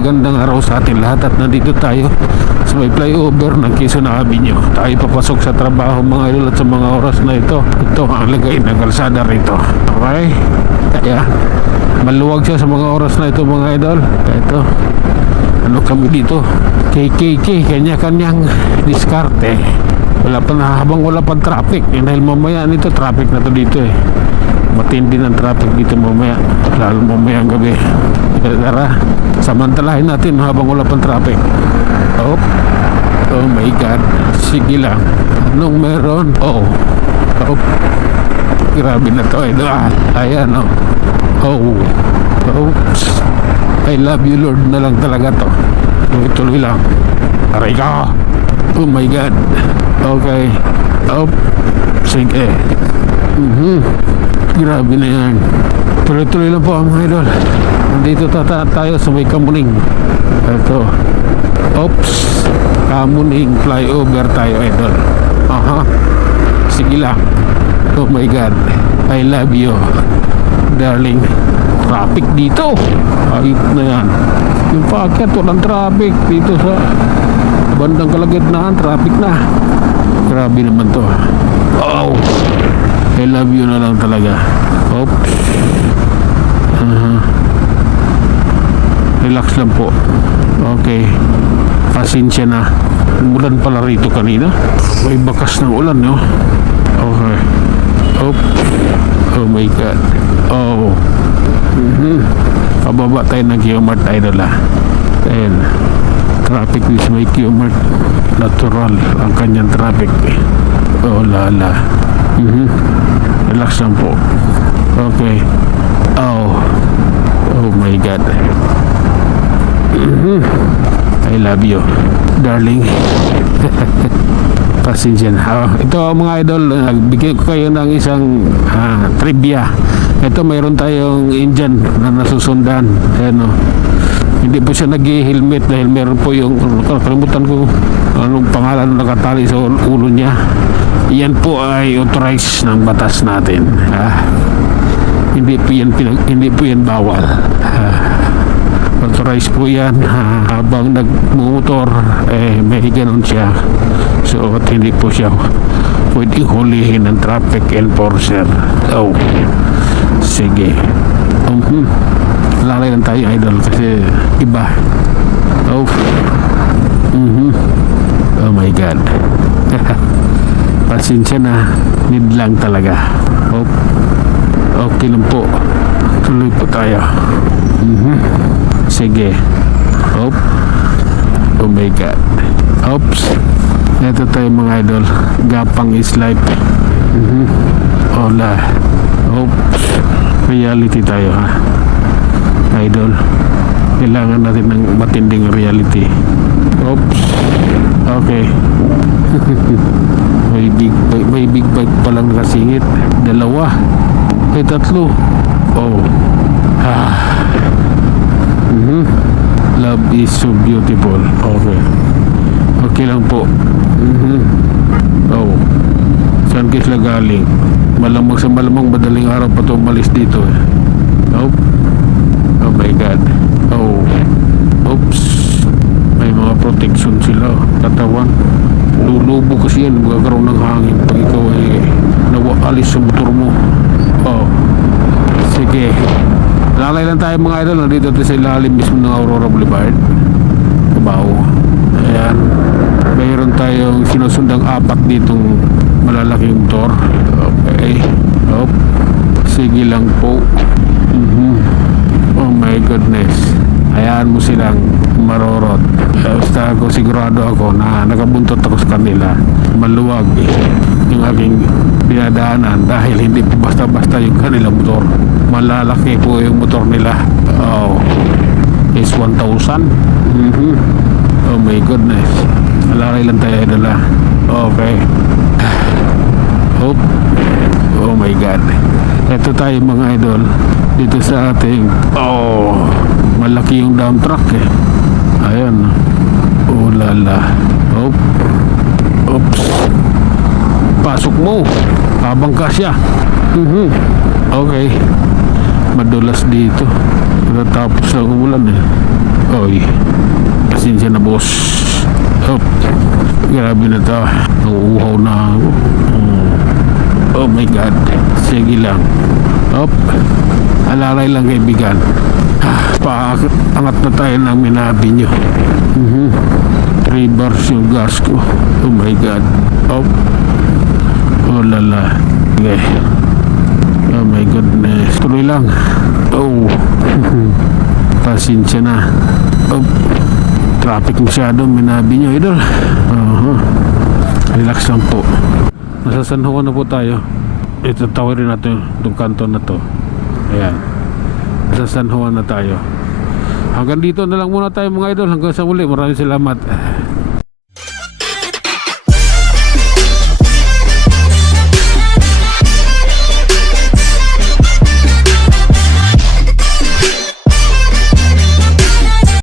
magandang araw sa atin lahat at nandito tayo sa may flyover ng Quezon Avenue. Tayo papasok sa trabaho mga idol at sa mga oras na ito. Ito ang lagay ng kalsada rito. Okay? Kaya maluwag siya sa mga oras na ito mga idol. Ito, ano kami dito? KKK, kanya-kanyang diskarte. Wala pa na, habang wala pa traffic. Dahil mamaya nito, traffic na to dito eh. Matindi ng traffic dito mamaya, lalo mamaya ang gabi. Tara, samantalahin natin habang wala pang traffic. Oh my God, sige lang. Anong meron? Grabe na to eh. Ayan oops, I love you Lord na lang talaga to. Tuloy lang. Aray ka. Oh my God. Okay. Sige. Grabe na yan. Tuloy-tuloy lang po mga idol. Nandito tayo sa may Kamuning. Ito. Oops. Kamuning flyover tayo idol. Sige lang. Oh my God, I love you darling. Traffic dito. Ayop na yan. Yung paakyat walang traffic. Dito sa bandang kalagitnaan traffic na. Grabe naman to. I love you na lang talaga. Oops. Relax lang po. Okay. Pasensya na. Umulan pala rito kanina. May bakas ng ulan, no? Okay. Oops. Oh my God. Pababa tayo ng Q-Mart idol Ayan. Traffic is may Q-Mart. Natural ang kanyang traffic. Oh lala. Relax lang po. Okay. Oh my God. I love you darling. Pasensya na. Ito mga idol, nagbigay ko kayo ng isang trivia. Ito mayroon tayong Indian na nasusundan. Ayan hindi po siya nag-helmet dahil meron po yung kalimutan ko anong pangalan nakatali sa ulo niya. Yan po ay authorized ng batas natin. Hindi po yan bawal. Authorized po yan. Habang nagmumotor may ganun siya. So at hindi po siya pwedeng hulihin ng traffic enforcer. Sige. Lalay lang tayo idol kasi iba. Oh my God. Pasensya na. Need lang talaga. Okay lang po. Tuloy po tayo. Sige. Oh my God. Oops. Ito tayo mga idol. Gapang is life. Hola. Oops. Reality tayo idol. Kailangan natin ng matinding reality. Oops. Okay. may big bike palang nakasingit. 2. May 3. Love is so beautiful. Okay lang po. Saan kayo sila galing? Malamang madaling araw pa ito umalis dito Oh my God. Oops. May mga protection sila katawan. Lulubo kasi yan, magkakaroon ng hangin pag ikaw ay nawaalis sa motor mo. Sige. Lalay lang tayo mga idol. Nandito tayo sa ilalim mismo ng Aurora Boulevard. Kabaw. Ayan. Mayroon tayong sinusundang 4 ditong malalaking motor. Okay. Sige lang po. Oh my goodness. Hayaan mo silang marorot. Basta ako, sigurado ako na nakabuntot ako sa kanila. Maluwag yung aking dinadaanan dahil hindi po basta-basta yung kanilang motor. Malalaki po yung motor nila. Is 1,000. Oh my goodness. Malalaki lang tayo nila. Okay. Oh my God. Ito tayo mga idol. Dito sa ating malaki yung dump truck Ayan. Lala. Oops. Pasok mo habang kasya. Okay. Madulas dito. Natapos na umulan eh. Oy, pasensya na boss. Hop, grabe na to. Nauuhaw na ako. Oh my god. Sige lang. Hop, alaray lang kaibigan. Paangat na tayo ng Minabi nyo. 3 bars yung gas ko. Oh my god. Hop. Oh lala. Okay. Oh my goodness. Tuloy lang. Oh. Pasensya na. Oh. Traffic masyado. Minabi nyo idol. Relax lang po. Nasa San Juan na po tayo. Ito tawirin natin itong kanto na to. Ayan. Nasa San Juan na tayo. Hanggang dito na lang muna tayo mga idol. Hanggang sa muli. Maraming salamat.